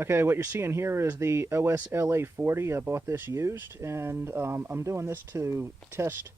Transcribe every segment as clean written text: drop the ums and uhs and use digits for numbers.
Okay, what you're seeing here is the OS LA40. I bought this used, and I'm doing this to test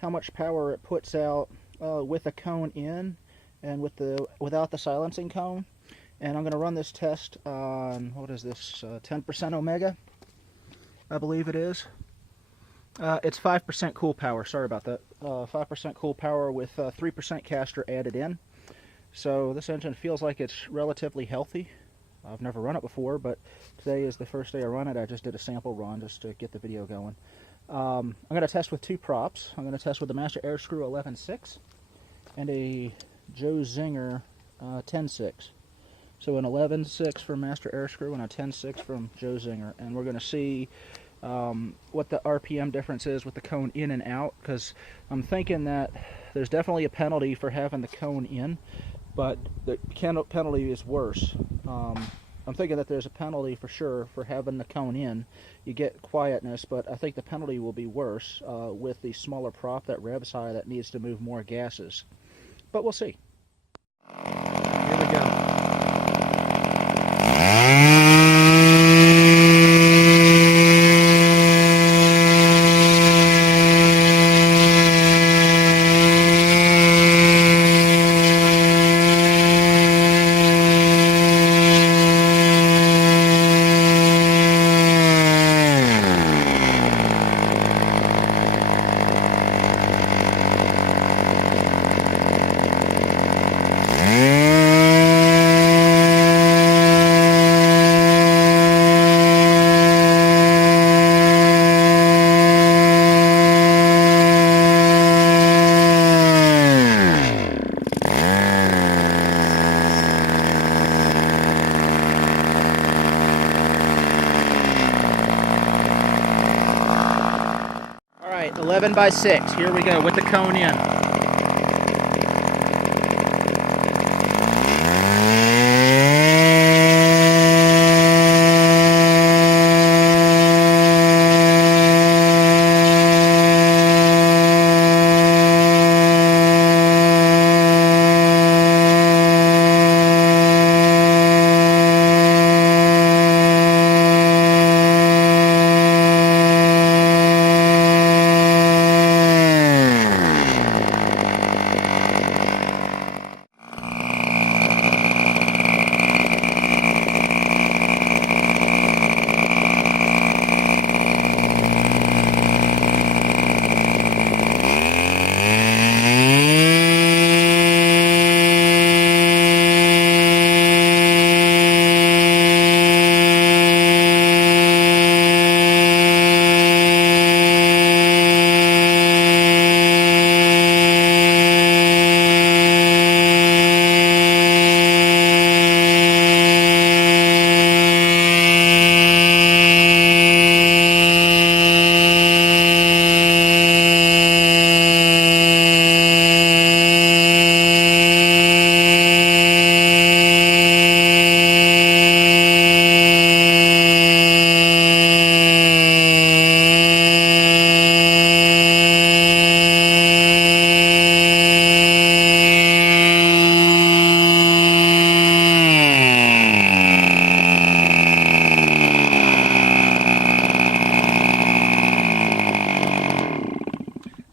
how much power it puts out with the cone in and without the silencing cone. And I'm going to run this test on, what is this, 10% Omega, I believe it is. It's 5% Coolpower, sorry about that. 5% Coolpower with 3% castor added in. So this engine feels like it's relatively healthy. I've never run it before, but today is the first day I run it. I just did a sample run just to get the video going. I'm going to test with two props. I'm going to test with the Master Airscrew 11.6 and a JoZinger 10.6. So an 11.6 from Master Airscrew and a 10.6 from JoZinger. And we're going to see what the RPM difference is with the cone in and out, because I'm thinking that there's definitely a penalty for having the cone in, but the penalty is worse. I'm thinking that there's a penalty for sure for having the cone in. You get quietness, but I think the penalty will be worse with the smaller prop that revs high that needs to move more gases. But we'll see. Here we go. Alright, 11/6. Here we go with the cone in.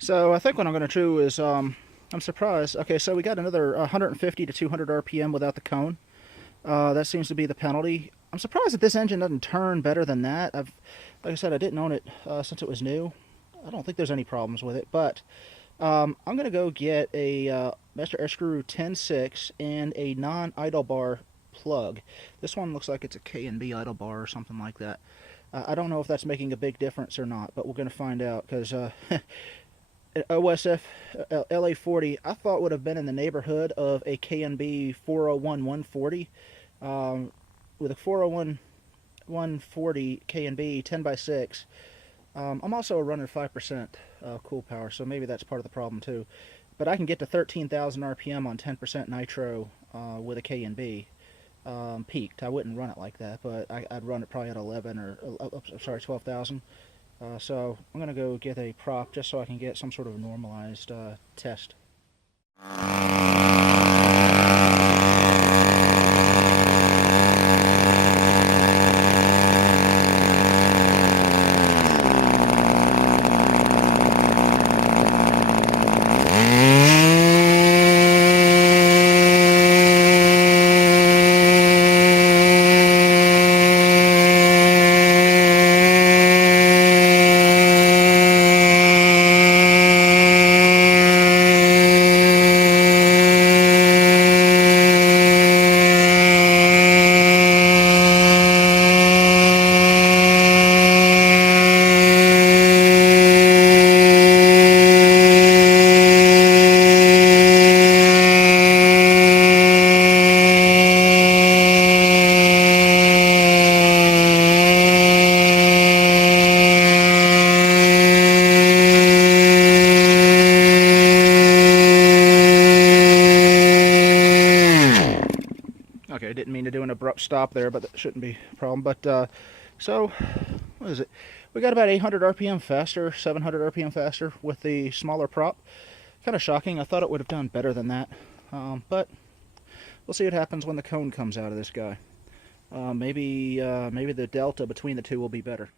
So I think what I'm going to do is, I'm surprised. Okay, so we got another 150 to 200 RPM without the cone. That seems to be the penalty. I'm surprised that this engine doesn't turn better than that. Like I said, I didn't own it since it was new. I don't think there's any problems with it, but I'm going to go get a Master Airscrew 10.6 and a non-idle bar plug. This one looks like it's a K&B idle bar or something like that. I don't know if that's making a big difference or not, but we're going to find out, because OSF LA40 I thought would have been in the neighborhood of a K&B 401 140 with a 401 140 K&B 10/6. I'm also running 5% Coolpower, so maybe that's part of the problem too. But I can get to 13,000 RPM on 10% nitro with a K&B. Peaked. I wouldn't run it like that, but I'd run it probably at 11 or, sorry, 12,000. So I'm going to go get a prop just so I can get some sort of normalized test. abrupt stop there, but that shouldn't be a problem. But so, what is it? We got about 800 RPM faster, 700 RPM faster with the smaller prop. Kind of shocking. I thought it would have done better than that. But we'll see what happens when the cone comes out of this guy. Maybe the delta between the two will be better.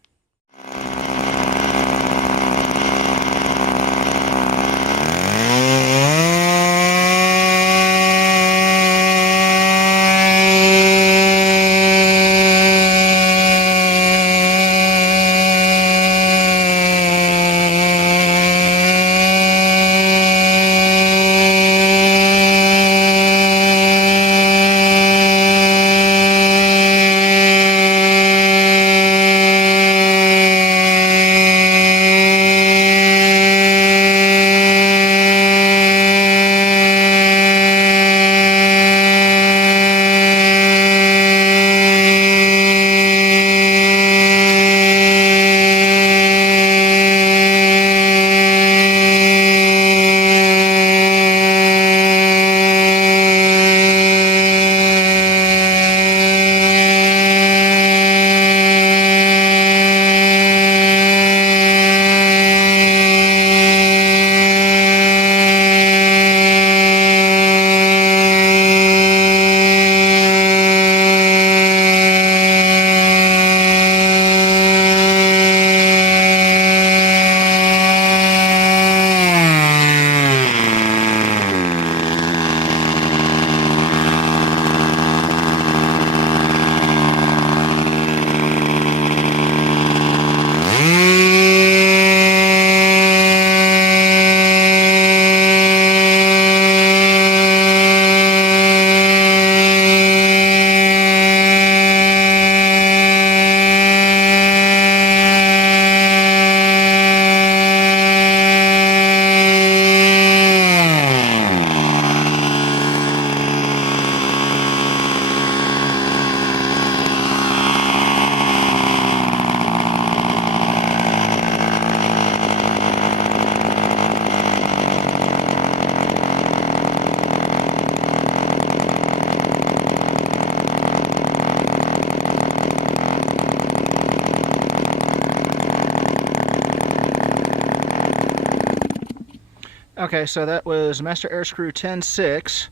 Okay, so that was Master Airscrew 10.6,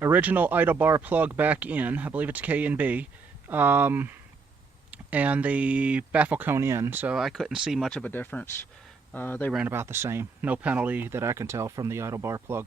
original idle bar plug back in. I believe it's K and B, and the baffle cone in. So I couldn't see much of a difference. They ran about the same. No penalty that I can tell from the idle bar plug.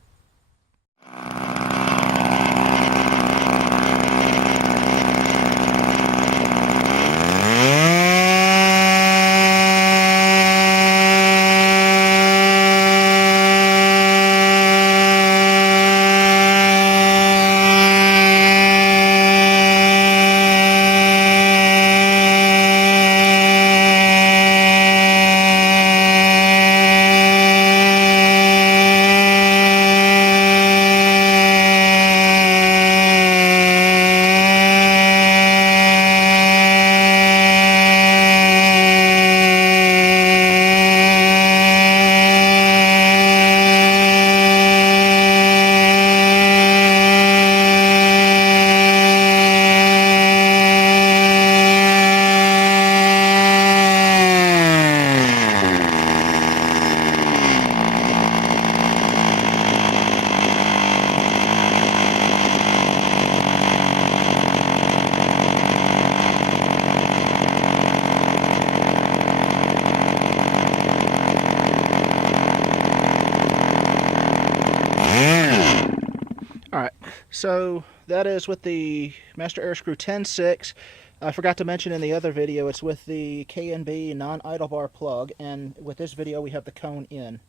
Alright, so that is with the Master Airscrew 10.6. I forgot to mention in the other video, it's with the K&B non-idle bar plug, and with this video we have the cone in.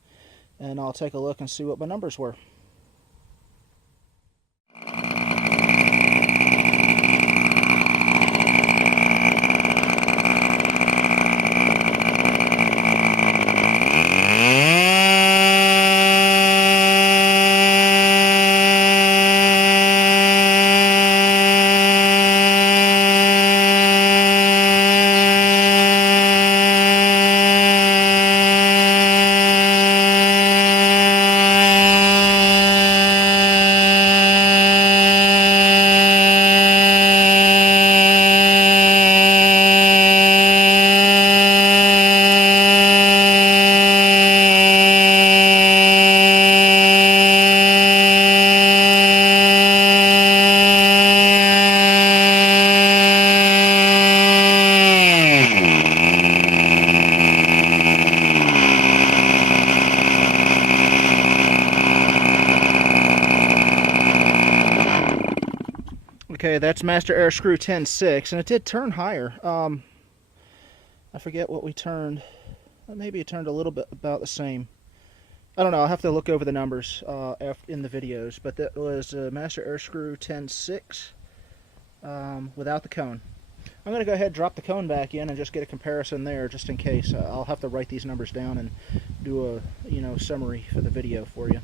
And I'll take a look and see what my numbers were. Okay, that's Master Airscrew 10.6, and it did turn higher. I forget what we turned. Maybe it turned a little bit about the same. I don't know. I'll have to look over the numbers in the videos. But that was Master Airscrew 10.6 without the cone. I'm going to go ahead and drop the cone back in and just get a comparison there, just in case. I'll have to write these numbers down and do a summary for the video for you.